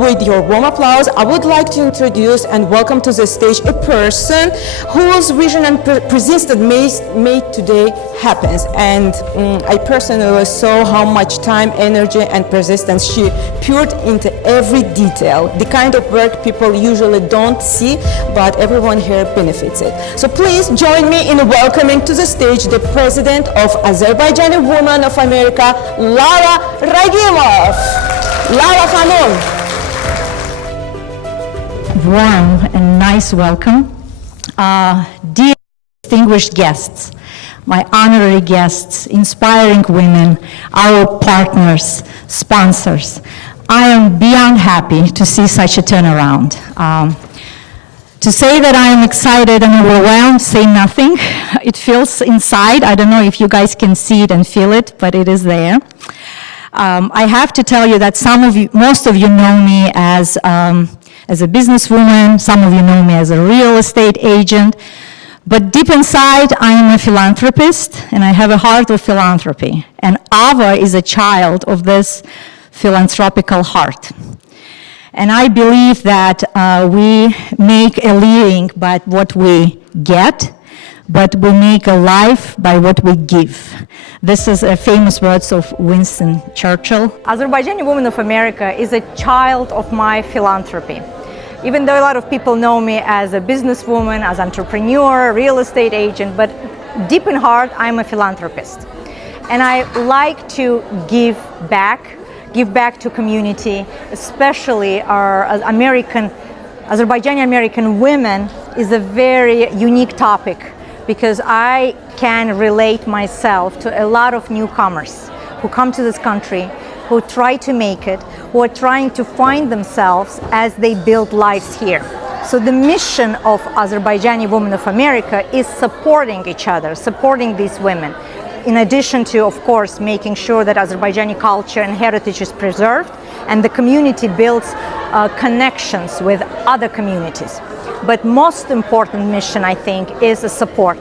with your warm applause, I would like to introduce and welcome to the stage a person whose vision and persistence made today happens. And I personally saw how much time, energy, and persistence she poured into every detail, the kind of work people usually don't see, but everyone here benefits it. So please join me in welcoming to the stage the President of Azerbaijani Women of America, Lara Ragimov. Lara Khanum. Warm and nice welcome. Dear distinguished guests, my honorary guests, inspiring women, our partners, sponsors, I am beyond happy to see such a turnaround. To say that I am excited and overwhelmed, say nothing. It feels inside. I don't know if you guys can see it and feel it, but it is there. I have to tell you that most of you know me as a businesswoman, some of you know me as a real estate agent, but deep inside, I am a philanthropist, and I have a heart of philanthropy. And AWA is a child of this philanthropical heart. And I believe that we make a living by what we get, but we make a life by what we give. This is a famous words of Winston Churchill. Azerbaijani Women of America is a child of my philanthropy. Even though a lot of people know me as a businesswoman, as an entrepreneur, real estate agent, but deep in heart, I'm a philanthropist. And I like to give back to community, especially our Azerbaijani American women is a very unique topic because I can relate myself to a lot of newcomers who come to this country, who try to make it, who are trying to find themselves as they build lives here. So the mission of Azerbaijani Women of America is supporting each other, supporting these women, in addition to, of course, making sure that Azerbaijani culture and heritage is preserved and the community builds connections with other communities. But most important mission, I think, is the support.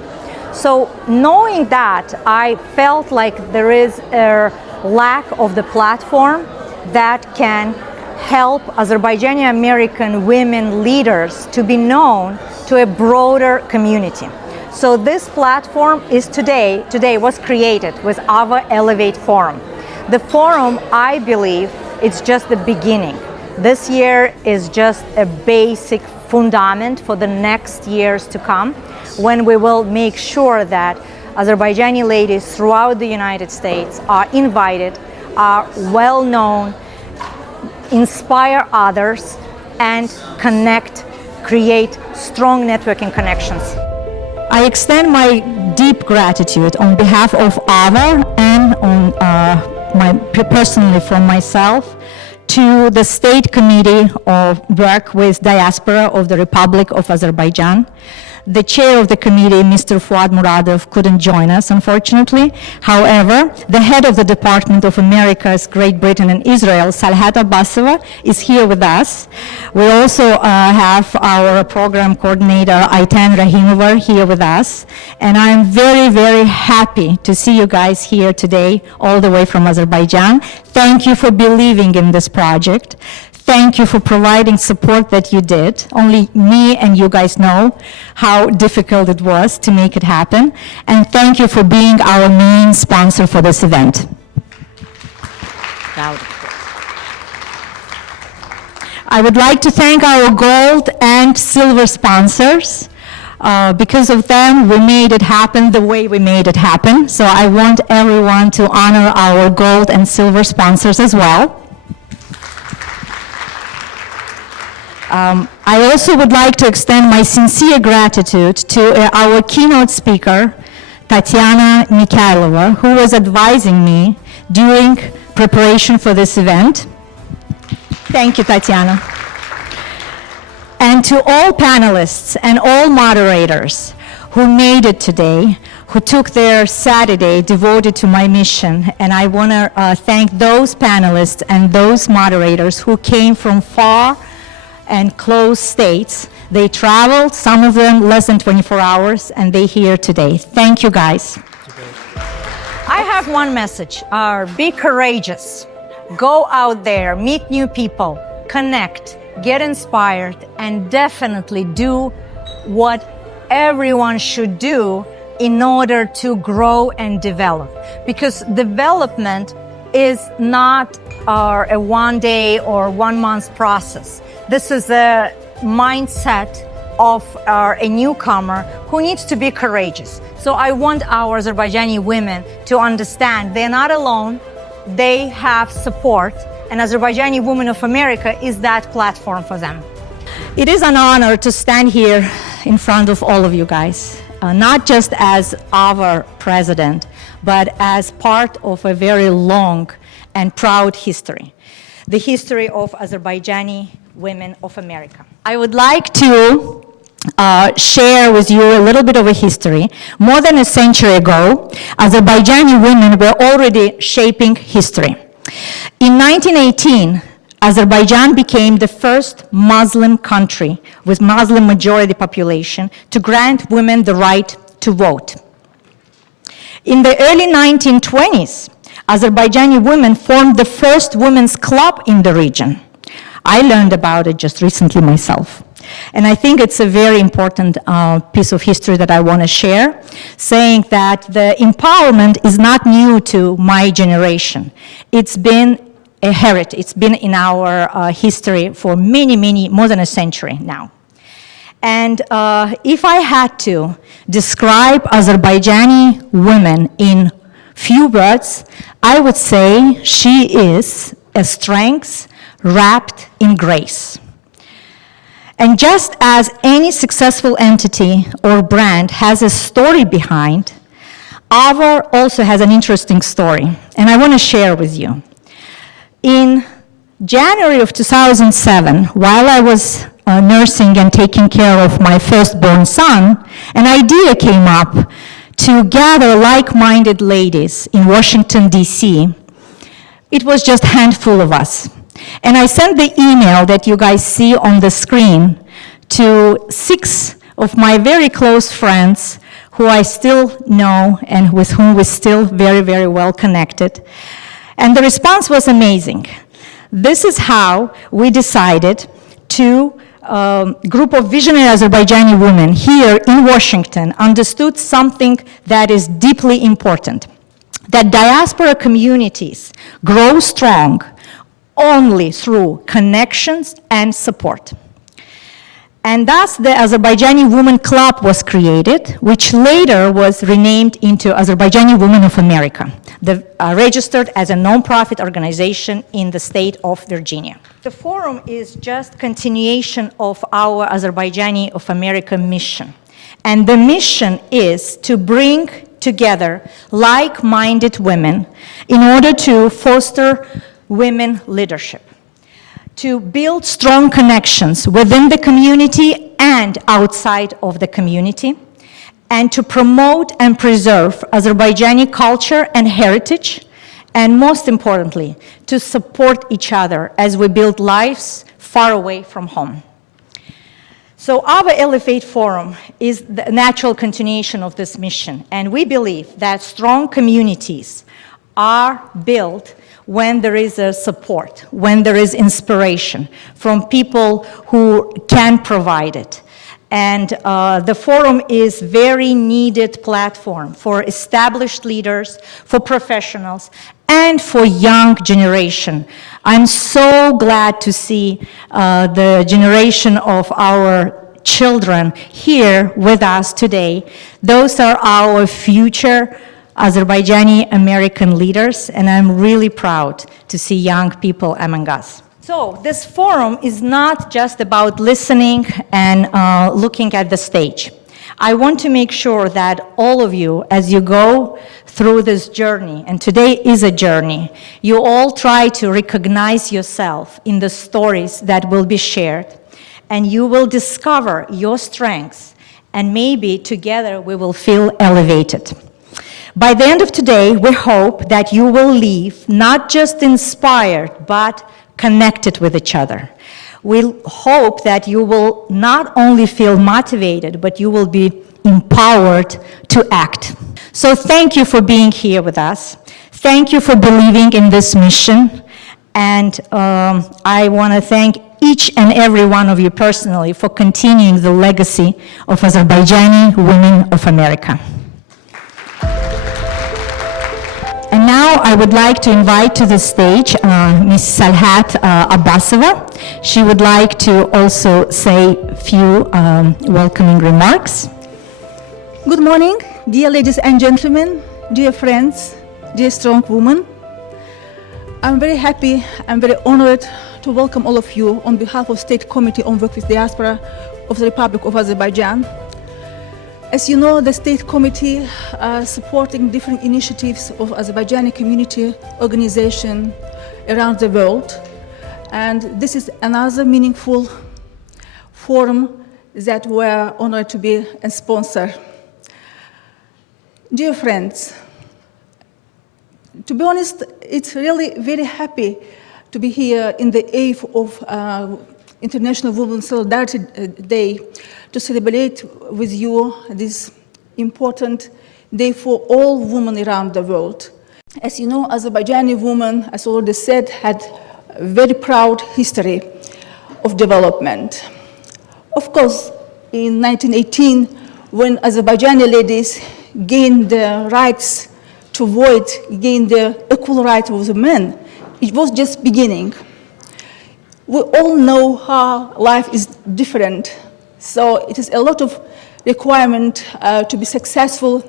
So knowing that, I felt like there is a lack of the platform that can help Azerbaijani American women leaders to be known to a broader community. So this platform is today was created with AWA Elevate Forum. The forum, I believe, it's just the beginning. This year is just a basic fundament for the next years to come, when we will make sure that Azerbaijani ladies throughout the United States are invited, are well known, inspire others, and connect, create strong networking connections. I extend my deep gratitude on behalf of AWA and on personally from myself to the State Committee of Work with Diaspora of the Republic of Azerbaijan. The chair of the committee, Mr. Fuad Muradov, couldn't join us, unfortunately. However, the head of the Department of Americas, Great Britain and Israel, Salhat Abbasova, is here with us. We also have our program coordinator, Ayten Rahimova, here with us. And I'm very, very happy to see you guys here today, all the way from Azerbaijan. Thank you for believing in this project. Thank you for providing support that you did. Only me and you guys know how difficult it was to make it happen. And thank you for being our main sponsor for this event. I would like to thank our gold and silver sponsors. Because of them, we made it happen the way we made it happen. So I want everyone to honor our gold and silver sponsors as well. I also would like to extend my sincere gratitude to our keynote speaker, Tatiana Mikhailova, who was advising me during preparation for this event. Thank you, Tatiana. And to all panelists and all moderators who made it today, who took their Saturday devoted to my mission. And I want to thank those panelists and those moderators who came from far and close states. They traveled, some of them less than 24 hours, and they're here today. Thank you, guys. I have one message. Be courageous. Go out there, meet new people, connect, get inspired, and definitely do what everyone should do in order to grow and develop. Because development is not a one-day or one-month process. This is a mindset of a newcomer who needs to be courageous. So I want our Azerbaijani women to understand they're not alone, they have support, and Azerbaijani Women of America is that platform for them. It is an honor to stand here in front of all of you guys, not just as our president, but as part of a very long and proud history, the history of Azerbaijani Women of America. I would like to share with you a little bit of a history. More than a century ago, Azerbaijani women were already shaping history. In 1918, Azerbaijan became the first Muslim country with Muslim majority population to grant women the right to vote. In the early 1920s, Azerbaijani women formed the first women's club in the region. I learned about it just recently myself. And I think it's a very important piece of history that I want to share, saying that the empowerment is not new to my generation. It's been a heritage. It's been in our history for more than a century now. And if I had to describe Azerbaijani women in few words, I would say she is a strength wrapped in grace. And just as any successful entity or brand has a story behind, AWA also has an interesting story, and I want to share with you. In January of 2007, while I was nursing and taking care of my firstborn son, an idea came up to gather like-minded ladies in Washington, D.C. It was just a handful of us. And I sent the email that you guys see on the screen to 6 of my very close friends who I still know and with whom we're still very, very well connected. And the response was amazing. This is how we decided to group of visionary Azerbaijani women here in Washington understood something that is deeply important, that diaspora communities grow strong only through connections and support. And thus the Azerbaijani Women Club was created, which later was renamed into Azerbaijani Women of America, registered as a nonprofit organization in the state of Virginia. The forum is just continuation of our Azerbaijani of America mission. And the mission is to bring together like-minded women in order to foster women leadership, to build strong connections within the community and outside of the community, and to promote and preserve Azerbaijani culture and heritage, and most importantly, to support each other as we build lives far away from home. So AWA Elevate Forum is the natural continuation of this mission, and we believe that strong communities are built when there is a support, when there is inspiration from people who can provide it. And the forum is very needed platform for established leaders, for professionals, and for young generation. I'm so glad to see the generation of our children here with us today. Those are our future Azerbaijani American leaders, and I'm really proud to see young people among us. So this forum is not just about listening and looking at the stage. I want to make sure that all of you, as you go through this journey, and today is a journey, you all try to recognize yourself in the stories that will be shared, and you will discover your strengths, and maybe together we will feel elevated. By the end of today, we hope that you will leave not just inspired, but connected with each other. We hope that you will not only feel motivated, but you will be empowered to act. So thank you for being here with us. Thank you for believing in this mission. And I want to thank each and every one of you personally for continuing the legacy of Azerbaijani women of America. And now I would like to invite to the stage Ms. Salhat Abbasova. She would like to also say a few welcoming remarks. Good morning, dear ladies and gentlemen, dear friends, dear strong women. I'm very happy and very honored to welcome all of you on behalf of State Committee on Work with Diaspora of the Republic of Azerbaijan. As you know, the State Committee supporting different initiatives of Azerbaijani community organization around the world. And this is another meaningful forum that we're honored to be a sponsor. Dear friends, to be honest, it's really very happy to be here in the eve of International Women's Solidarity Day to celebrate with you this important day for all women around the world. As you know, Azerbaijani women, as already said, had a very proud history of development. Of course, in 1918, when Azerbaijani ladies gained the rights to vote, gained the equal rights of the men, it was just beginning. We all know how life is different, so it is a lot of requirement to be successful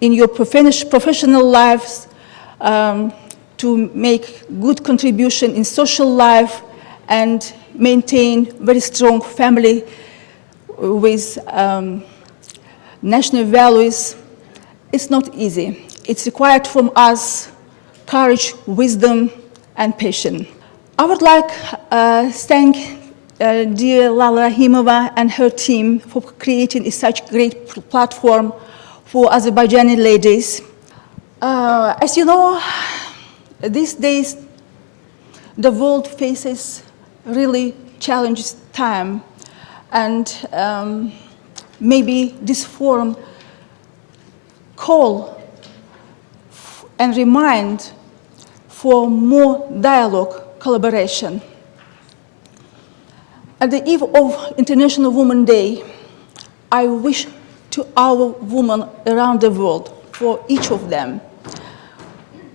in your professional lives, to make good contribution in social life and maintain very strong family with national values. It's not easy. It's required from us courage, wisdom, and patience. I would like to thank dear Lala Rahimova and her team for creating such great platform for Azerbaijani ladies. As you know, these days the world faces really challenging time, and maybe this forum call and remind for more dialogue, collaboration. At the eve of International Women's Day, I wish to our women around the world, for each of them,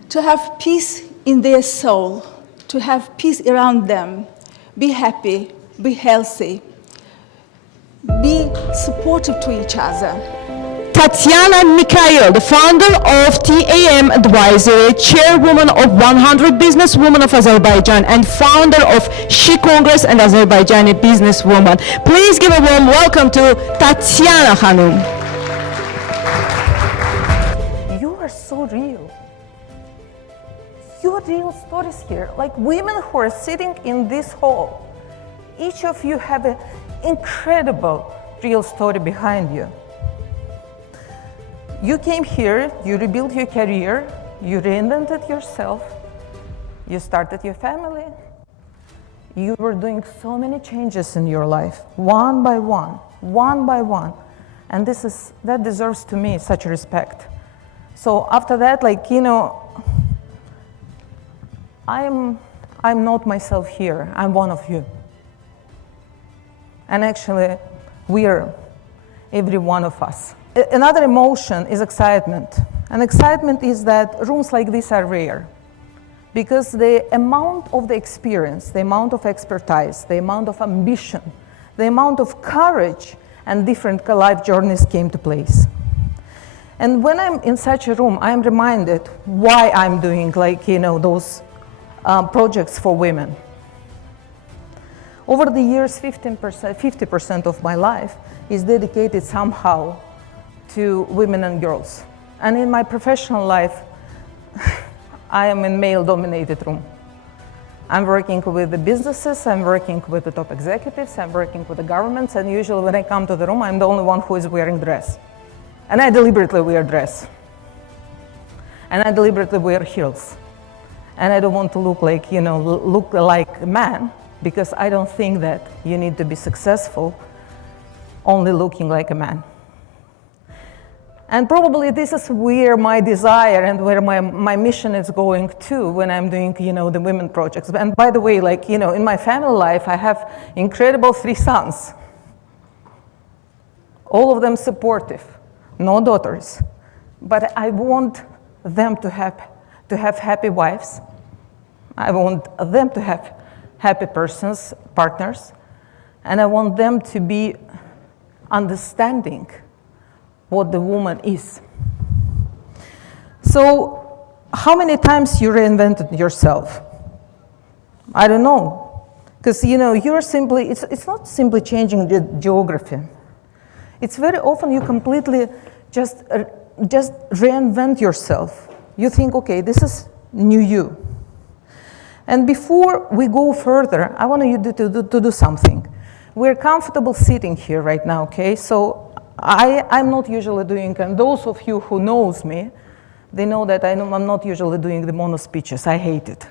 to have peace in their soul, to have peace around them, be happy, be healthy, be supportive to each other. Tatiana Mikhail, the founder of TAM Advisory, chairwoman of 100 Businesswomen of Azerbaijan, and founder of She Congress and Azerbaijani Businesswoman. Please give a warm welcome to Tatiana Hanum. You are so real. Your real stories here, like women who are sitting in this hall. Each of you have an incredible real story behind you. You came here, you rebuilt your career, you reinvented yourself, you started your family. You were doing so many changes in your life, one by one, one by one. And that deserves to me such respect. So after that, I'm not myself here, I'm one of you. And actually, we are every one of us. Another emotion is excitement. And excitement is that rooms like this are rare, because the amount of the experience, the amount of expertise, the amount of ambition, the amount of courage and different life journeys came to place. And when I'm in such a room, I'm reminded why I'm doing those projects for women. Over the years, 50% of my life is dedicated somehow to women and girls. And in my professional life, I am in male-dominated room. I'm working with the businesses, I'm working with the top executives, I'm working with the governments, and usually when I come to the room, I'm the only one who is wearing dress. And I deliberately wear dress. And I deliberately wear heels. And I don't want to look like a man, because I don't think that you need to be successful only looking like a man. And probably this is where my desire and where my mission is going to when I'm doing, the women projects. And by the way, in my family life, I have incredible 3 sons. All of them supportive, no daughters. But I want them to have happy wives. I want them to have happy partners. And I want them to be understanding what the woman is. So, how many times you reinvented yourself? I don't know. Because, you're simply, it's not simply changing the geography. It's very often you completely just reinvent yourself. You think, okay, this is new you. And before we go further, I want you to do something. We're comfortable sitting here right now, okay? So I'm not usually doing, and those of you who knows me, they know that I'm not usually doing the mono speeches. I hate it.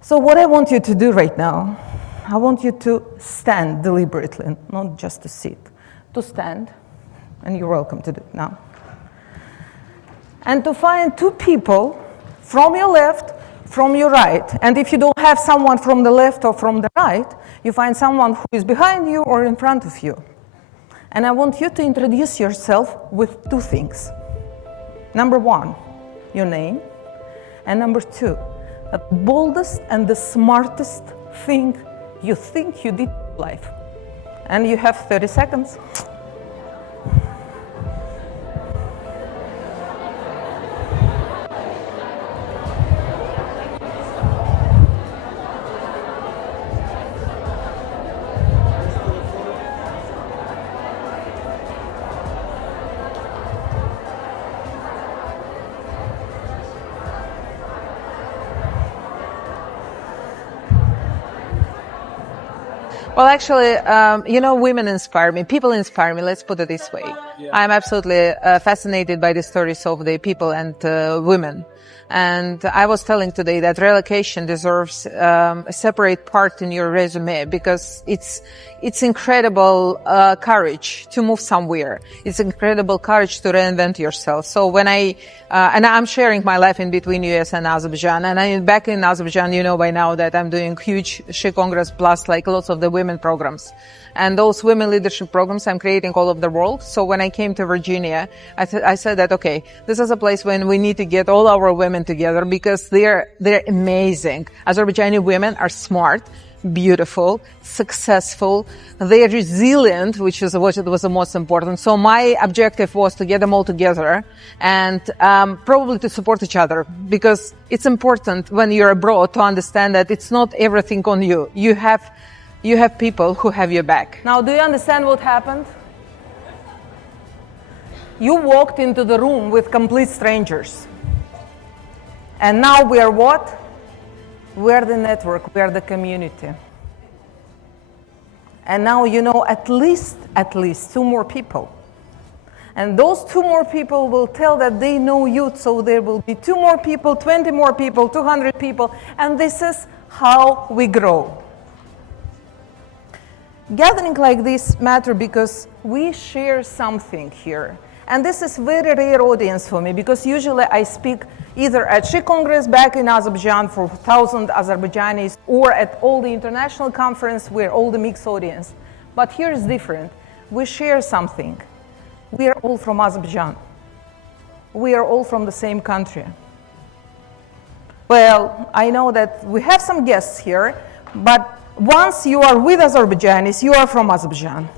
So what I want you to do right now, I want you to stand deliberately, not just to sit. To stand, and you're welcome to do it now. And to find 2 people from your left, from your right. And if you don't have someone from the left or from the right, you find someone who is behind you or in front of you. And I want you to introduce yourself with 2 things. Number 1, your name. And number 2, the boldest and the smartest thing you think you did in life. And you have 30 seconds. Well, actually, women inspire me. People inspire me. Let's put it this way. Yeah. I'm absolutely fascinated by the stories of the people and women. And I was telling today that relocation deserves a separate part in your resume because it's incredible courage to move somewhere. It's incredible courage to reinvent yourself. So when and I'm sharing my life in between US and Azerbaijan, and back in Azerbaijan, you know by now that I'm doing huge She Congress plus like lots of the women programs. And those women leadership programs I'm creating all over the world. So when I came to Virginia, I said that, okay, this is a place when we need to get all our women together because they're amazing. Azerbaijani women are smart, beautiful, successful, they're resilient, which is what was the most important. So my objective was to get them all together and probably to support each other because it's important when you're abroad to understand that it's not everything on you. You have people who have your back. Now, do you understand what happened? You walked into the room with complete strangers. And now we are what? We are the network, we are the community. And now you know at least 2 more people. And those 2 more people will tell that they know you, so there will be 2 more people, 20 more people, 200 people, and this is how we grow. Gathering like this matter because we share something here. And this is very rare audience for me because usually I speak either at She Congress back in Azerbaijan for 1,000 Azerbaijanis or at all the international conference where all the mixed audience. But here is different. We share something. We are all from Azerbaijan. We are all from the same country. Well, I know that we have some guests here, but once you are with Azerbaijanis, you are from Azerbaijan.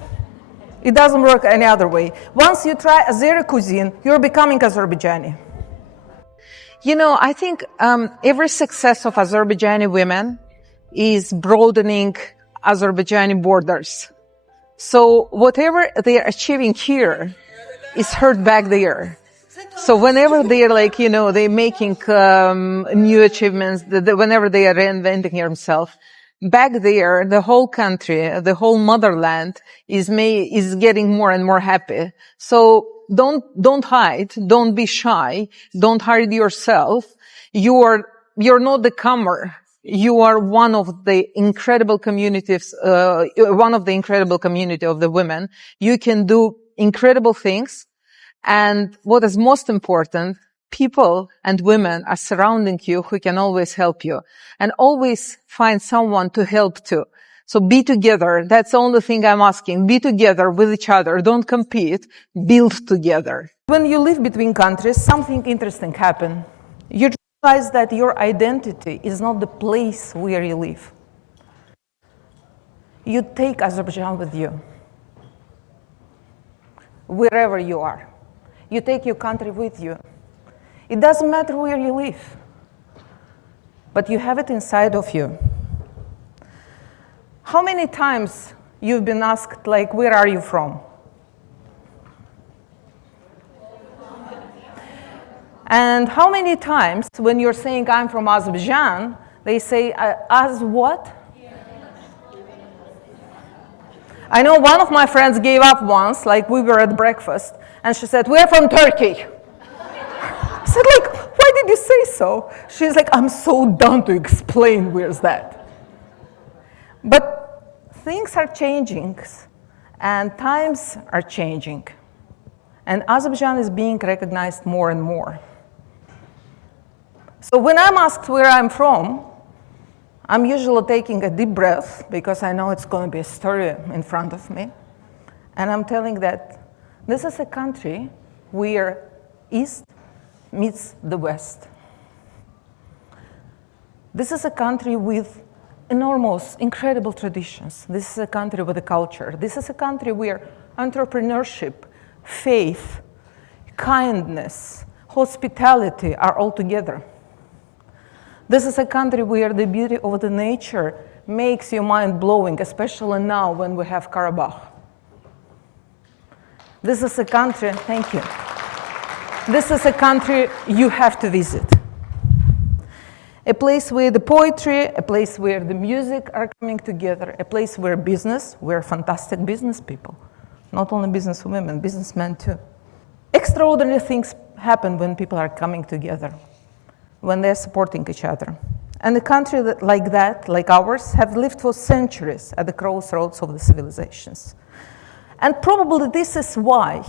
It doesn't work any other way. Once you try Azeri cuisine, you're becoming Azerbaijani. I think every success of Azerbaijani women is broadening Azerbaijani borders. So whatever they are achieving here is heard back there. So whenever they're they're making new achievements, whenever they are reinventing themselves, back there, the whole country, the whole motherland is getting more and more happy. So don't hide, don't be shy, don't hide yourself. You're not the comer. You are one of the incredible communities, one of the incredible community of the women. You can do incredible things. And what is most important, people and women are surrounding you who can always help you, and always find someone to help too. So be together. That's the only thing I'm asking. Be together with each other. Don't compete. Build together. When you live between countries, something interesting happens. You realize that your identity is not the place where you live. You take Azerbaijan with you, wherever you are. You take your country with you. It doesn't matter where you live, but you have it inside of you. How many times you've been asked, like, where are you from? And how many times when you're saying, I'm from Azerbaijan, they say, as what? I know one of my friends gave up once, like we were at breakfast, and she said, we're from Turkey. I said, like, why did you say so? She's like, I'm so done to explain where's that. But things are changing, and times are changing. And Azerbaijan is being recognized more and more. So when I'm asked where I'm from, I'm usually taking a deep breath because I know it's going to be a story in front of me. And I'm telling that this is a country where East meets the West. This is a country with enormous, incredible traditions. This is a country with a culture. This is a country where entrepreneurship, faith, kindness, hospitality are all together. This is a country where the beauty of the nature makes your mind blowing, especially now when we have Karabakh. This is a country, thank you. This is a country you have to visit. A place where the poetry, a place where the music are coming together, a place where business, we're fantastic business people. Not only business women, businessmen too. Extraordinary things happen when people are coming together, when they're supporting each other. And a country like that, like ours, have lived for centuries at the crossroads of the civilizations. And probably this is why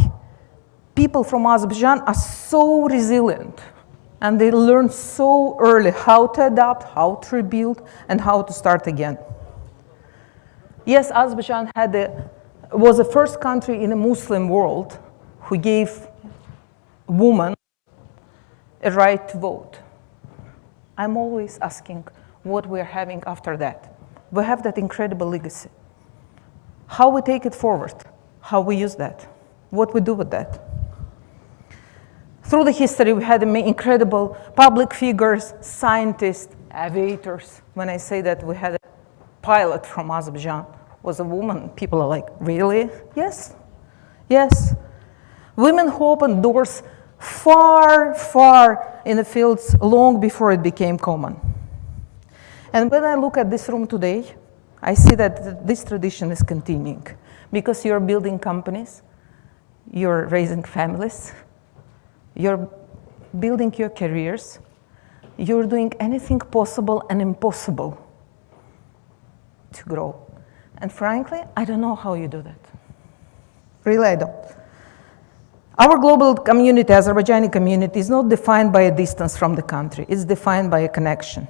people from Azerbaijan are so resilient, and they learn so early how to adapt, how to rebuild, and how to start again. Yes, Azerbaijan was the first country in the Muslim world who gave women a right to vote. I'm always asking what we're having after that. We have that incredible legacy. How we take it forward, how we use that, what we do with that. Through the history, we had incredible public figures, scientists, aviators. When I say that we had a pilot from Azerbaijan, was a woman, people are like, really? Yes, yes. Women who opened doors far, far in the fields long before it became common. And when I look at this room today, I see that this tradition is continuing because you're building companies, you're raising families, you're building your careers, you're doing anything possible and impossible to grow. And frankly, I don't know how you do that. Really, I don't. Our global community, Azerbaijani community, is not defined by a distance from the country. It's defined by a connection.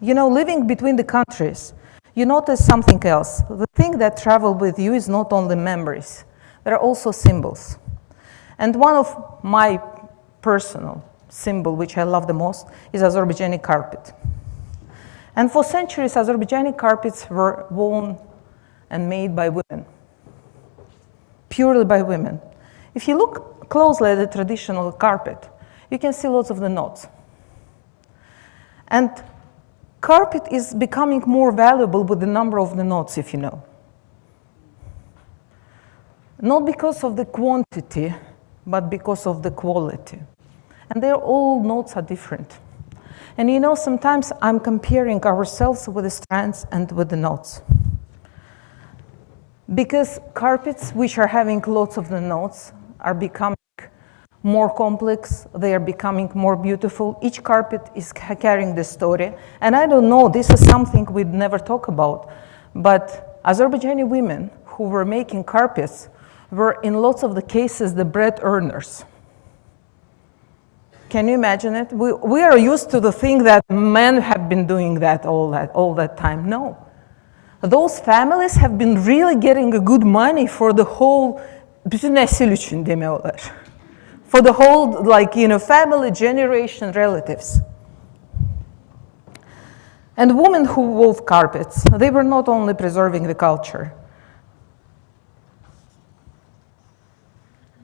You know, living between the countries, you notice something else. The thing that travels with you is not only memories. There are also symbols. And one of my personal symbols, which I love the most, is Azerbaijani carpet. And for centuries, Azerbaijani carpets were worn and made by women, purely by women. If you look closely at the traditional carpet, you can see lots of the knots. And carpet is becoming more valuable with the number of the knots, if you know. Not because of the quantity, but because of the quality. And all knots are different. And you know, sometimes I'm comparing ourselves with the strands and with the knots. Because carpets, which are having lots of the knots, are becoming more complex, they are becoming more beautiful. Each carpet is carrying the story. And I don't know, this is something we'd never talk about, but Azerbaijani women who were making carpets were in lots of the cases the bread earners. Can you imagine it? We are used to the thing that men have been doing all that time. No. Those families have been really getting a good money for the whole, for the whole, family, generation, relatives. And women who wove carpets, they were not only preserving the culture.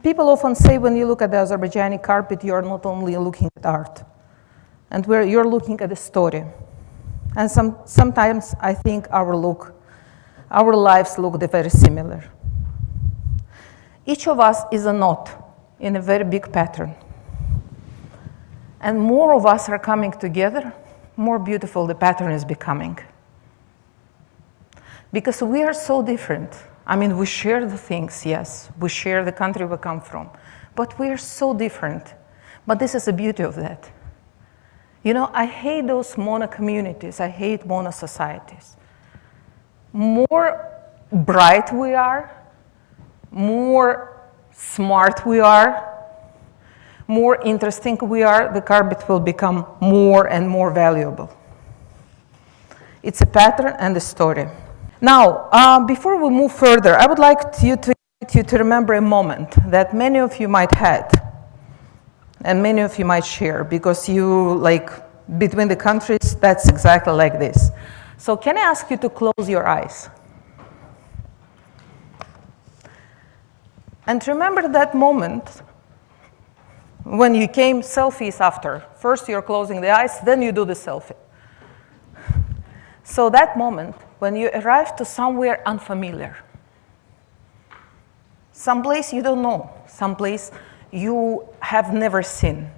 People often say when you look at the Azerbaijani carpet, you're not only looking at art, and you're looking at a story. And sometimes I think our lives look very similar. Each of us is a knot in a very big pattern. And more of us are coming together, more beautiful the pattern is becoming. Because we are so different. I mean, we share the things, yes. We share the country we come from. But we are so different. But this is the beauty of that. I hate those mono communities. I hate mono societies. More bright we are, more smart we are, more interesting we are, the carpet will become more and more valuable. It's a pattern and a story. Now, before we move further, I would like you to remember a moment that many of you might have, and many of you might share, because between the countries, that's exactly like this. So can I ask you to close your eyes? And remember that moment when you came selfies after. First you're closing the eyes, then you do the selfie. So that moment, when you arrive to somewhere unfamiliar, someplace you don't know, someplace you have never seen,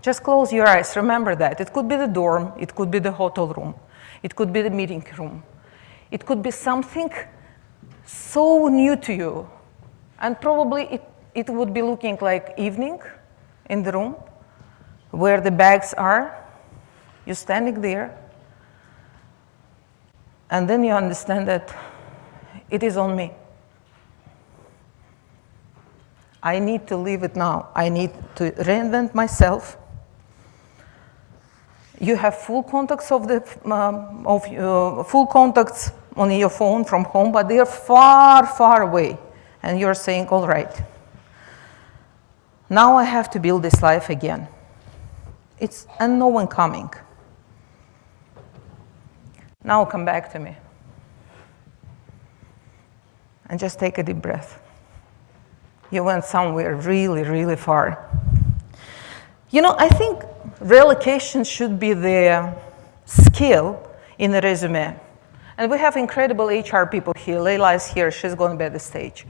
just close your eyes, remember that. It could be the dorm, it could be the hotel room, it could be the meeting room, it could be something so new to you, and probably it would be looking like evening in the room, where the bags are, you're standing there, and then you understand that it is on me. I need to leave it now. I need to reinvent myself. You have full contacts full contacts on your phone from home, but they are far, far away. And you're saying, all right, now I have to build this life again. And no one coming. Now come back to me. And just take a deep breath. You went somewhere really, really far. I think relocation should be the skill in the resume. And we have incredible HR people here. Leila is here, she's going to be at the stage.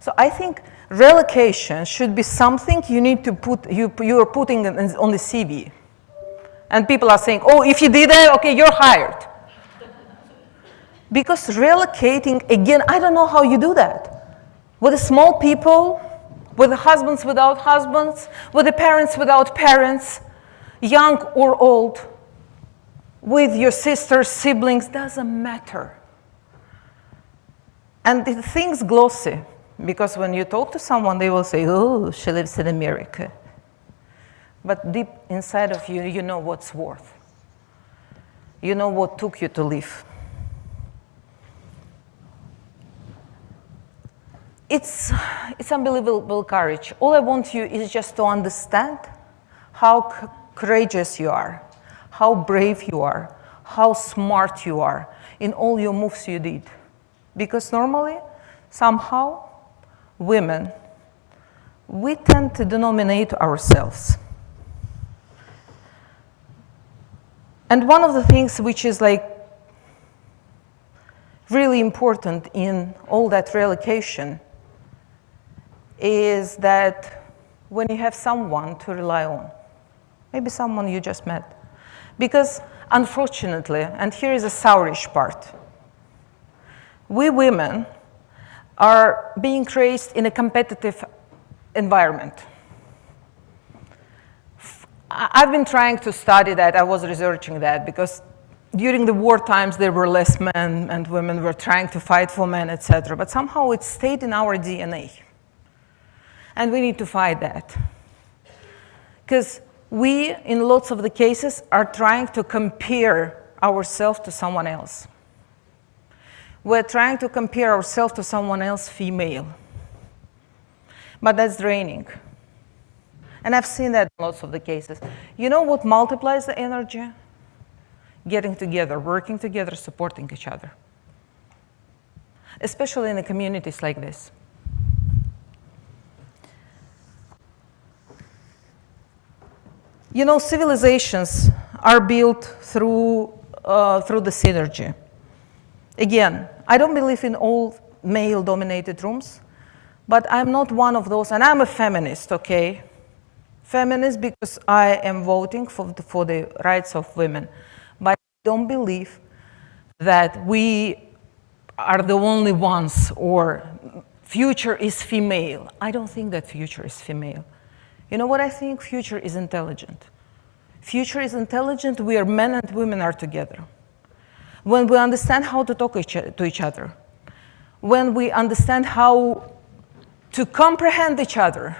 So I think relocation should be something you need to you are putting on the CV. And people are saying, oh, if you did that, okay, you're hired. Because relocating, again, I don't know how you do that. With the small people, with the husbands without husbands, with the parents without parents, young or old, with your sisters, siblings, doesn't matter. And the thing's glossy, because when you talk to someone, they will say, oh, she lives in America. But deep inside of you, you know what's worth. You know what took you to live. It's unbelievable courage. All I want you is just to understand how courageous you are, how brave you are, how smart you are in all your moves you did. Because normally, somehow, women, we tend to denominate ourselves. And one of the things which is really important in all that relocation is that when you have someone to rely on, maybe someone you just met. Because unfortunately, and here is a sourish part, we women are being raised in a competitive environment. I've been trying to study that. I was researching that because during the war times, there were less men and women were trying to fight for men, etc. But somehow it stayed in our DNA. And we need to fight that. Because we, in lots of the cases, are trying to compare ourselves to someone else. We're trying to compare ourselves to someone else female. But that's draining. And I've seen that in lots of the cases. You know what multiplies the energy? Getting together, working together, supporting each other. Especially in the communities like this. You know, civilizations are built through the synergy. Again, I don't believe in all male-dominated rooms, but I'm not one of those, and I'm a feminist, okay? Feminist because I am voting for the rights of women. But I don't believe that we are the only ones or future is female. I don't think that future is female. You know what I think? Future is intelligent. Future is intelligent, we are men and women are together. When we understand how to talk to each other, when we understand how to comprehend each other.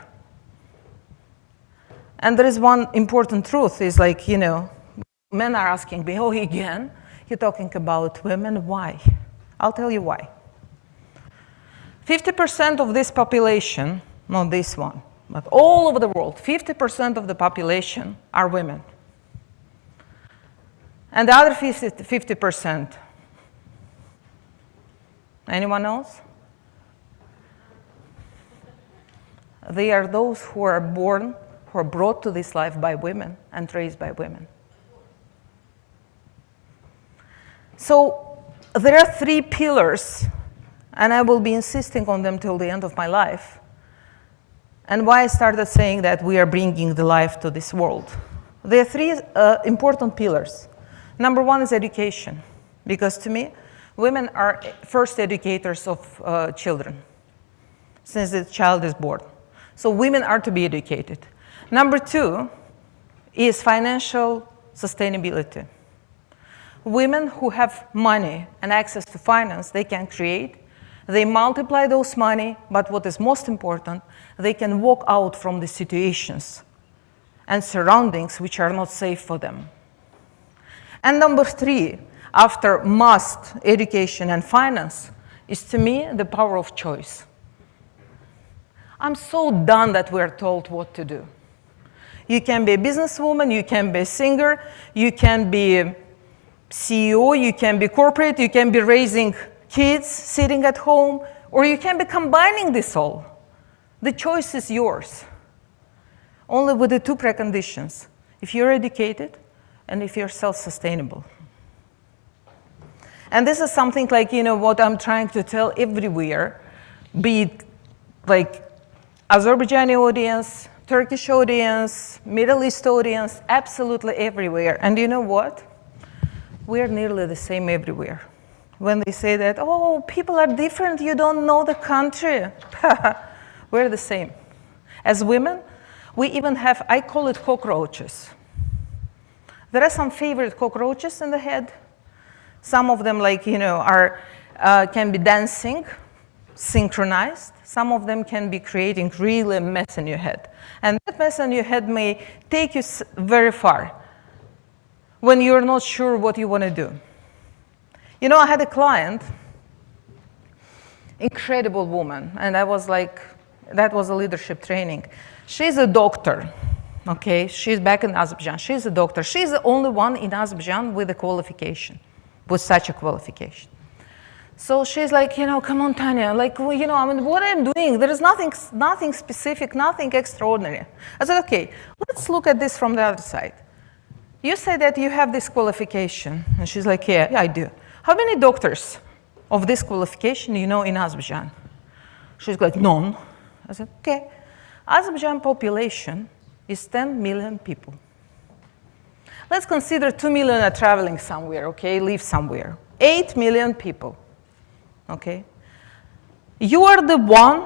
And there is one important truth, is like, you know, men are asking me, oh, again, you're talking about women, why? I'll tell you why. 50% of this population, not this one, but all over the world, 50% of the population are women. And the other 50%, anyone else? They are those who are born, who are brought to this life by women and raised by women. So there are 3 pillars, and I will be insisting on them till the end of my life. And why I started saying that we are bringing the life to this world. There are 3 important pillars. Number 1 is education, because to me, women are first educators of children since the child is born. So women are to be educated. Number 2 is financial sustainability. Women who have money and access to finance, they can create, they multiply those money, but what is most important, they can walk out from the situations and surroundings which are not safe for them. And number 3, after must, education and finance, is to me the power of choice. I'm so done that we're told what to do. You can be a businesswoman, you can be a singer, you can be a CEO, you can be corporate, you can be raising kids, sitting at home, or you can be combining this all. The choice is yours. Only with the 2 preconditions. If you're educated, and if you're self-sustainable. And this is something like, you know, what I'm trying to tell everywhere, be it like Azerbaijani audience, Turkish audience, Middle East audience, absolutely everywhere. And you know what? We're nearly the same everywhere. When they say that, oh, people are different, you don't know the country. We're the same. As women, we even have, I call it cockroaches. There are some favorite cockroaches in the head. Some of them, like, you know, can be dancing, synchronized. Some of them can be creating really a mess in your head. And that mess in your head may take you very far when you're not sure what you want to do. You know, I had a client, incredible woman, and I was like, that was a leadership training. She's a doctor. Okay, she's back in Azerbaijan. She's a doctor. She's the only one in Azerbaijan with a qualification, with such a qualification. So she's like, you know, come on, Tanya, like, well, you know, I mean, what I'm doing, there is nothing specific, nothing extraordinary. I said, okay, let's look at this from the other side. You say that you have this qualification. And she's like, yeah, I do. How many doctors of this qualification do you know in Azerbaijan? She's like, none. I said, okay. Azerbaijan population is 10 million people. Let's consider 2 million are traveling somewhere, okay, live somewhere. 8 million people, okay? You are the one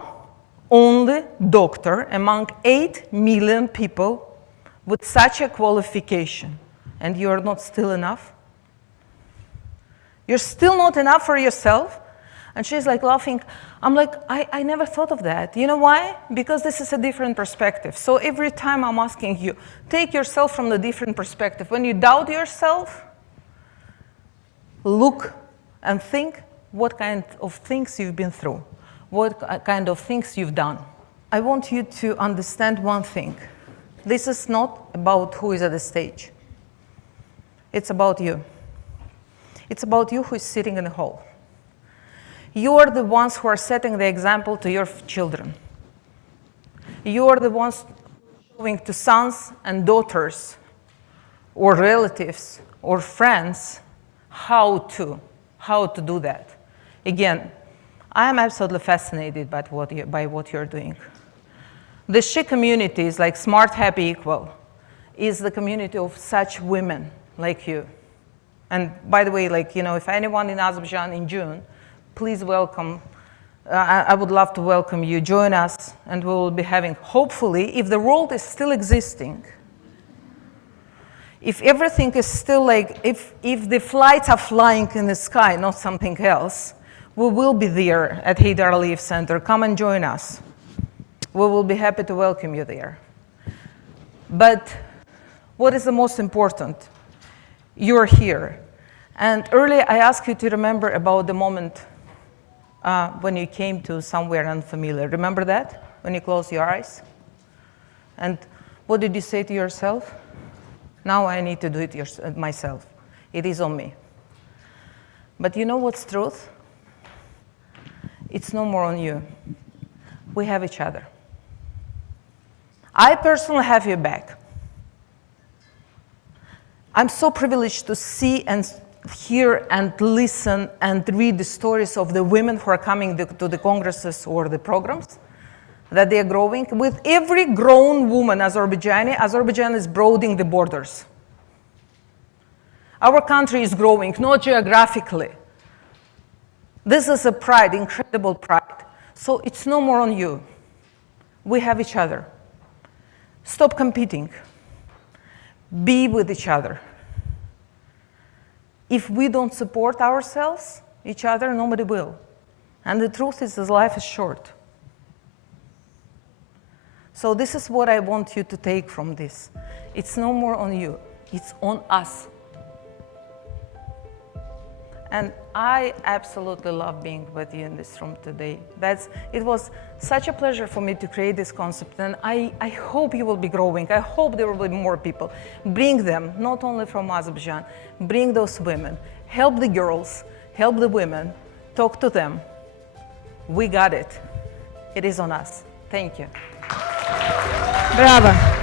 only doctor among 8 million people with such a qualification, and you are not still enough? You're still not enough for yourself? And she's like laughing. I'm like, I never thought of that. You know why? Because this is a different perspective. So every time I'm asking you, take yourself from the different perspective. When you doubt yourself, look and think what kind of things you've been through, what kind of things you've done. I want you to understand one thing. This is not about who is at the stage. It's about you. It's about you who is sitting in the hall. You are the ones who are setting the example to your children. You are the ones showing to sons and daughters or relatives or friends how to do that. Again, I am absolutely fascinated by what you're doing. The She community is like Smart, Happy, Equal, is the community of such women like you. And by the way, like, you know, if anyone in Azerbaijan in June, please welcome. I would love to welcome you. Join us, and we will be having, hopefully, if the world is still existing, if everything is still like, if the flights are flying in the sky, not something else, we will be there at Haydar Aliyev Center. Come and join us. We will be happy to welcome you there. But what is the most important? You're here. And earlier I asked you to remember about the moment when you came to somewhere unfamiliar. Remember that? When you closed your eyes? And what did you say to yourself? Now I need to do it myself. It is on me. But you know what's truth? It's no more on you. We have each other. I personally have your back. I'm so privileged to see and hear and listen and read the stories of the women who are coming to the congresses or the programs, that they are growing. With every grown woman, Azerbaijan is broadening the borders. Our country is growing, not geographically. This is a pride, incredible pride. So it's no more on you. We have each other. Stop competing. Be with each other. If we don't support ourselves, each other, nobody will. And the truth is that life is short. So this is what I want you to take from this. It's no more on you. It's on us. And I absolutely love being with you in this room today. It was such a pleasure for me to create this concept, and I hope you will be growing. I hope there will be more people. Bring them, not only from Azerbaijan, bring those women. Help the girls, help the women, talk to them. We got it. It is on us. Thank you. Bravo.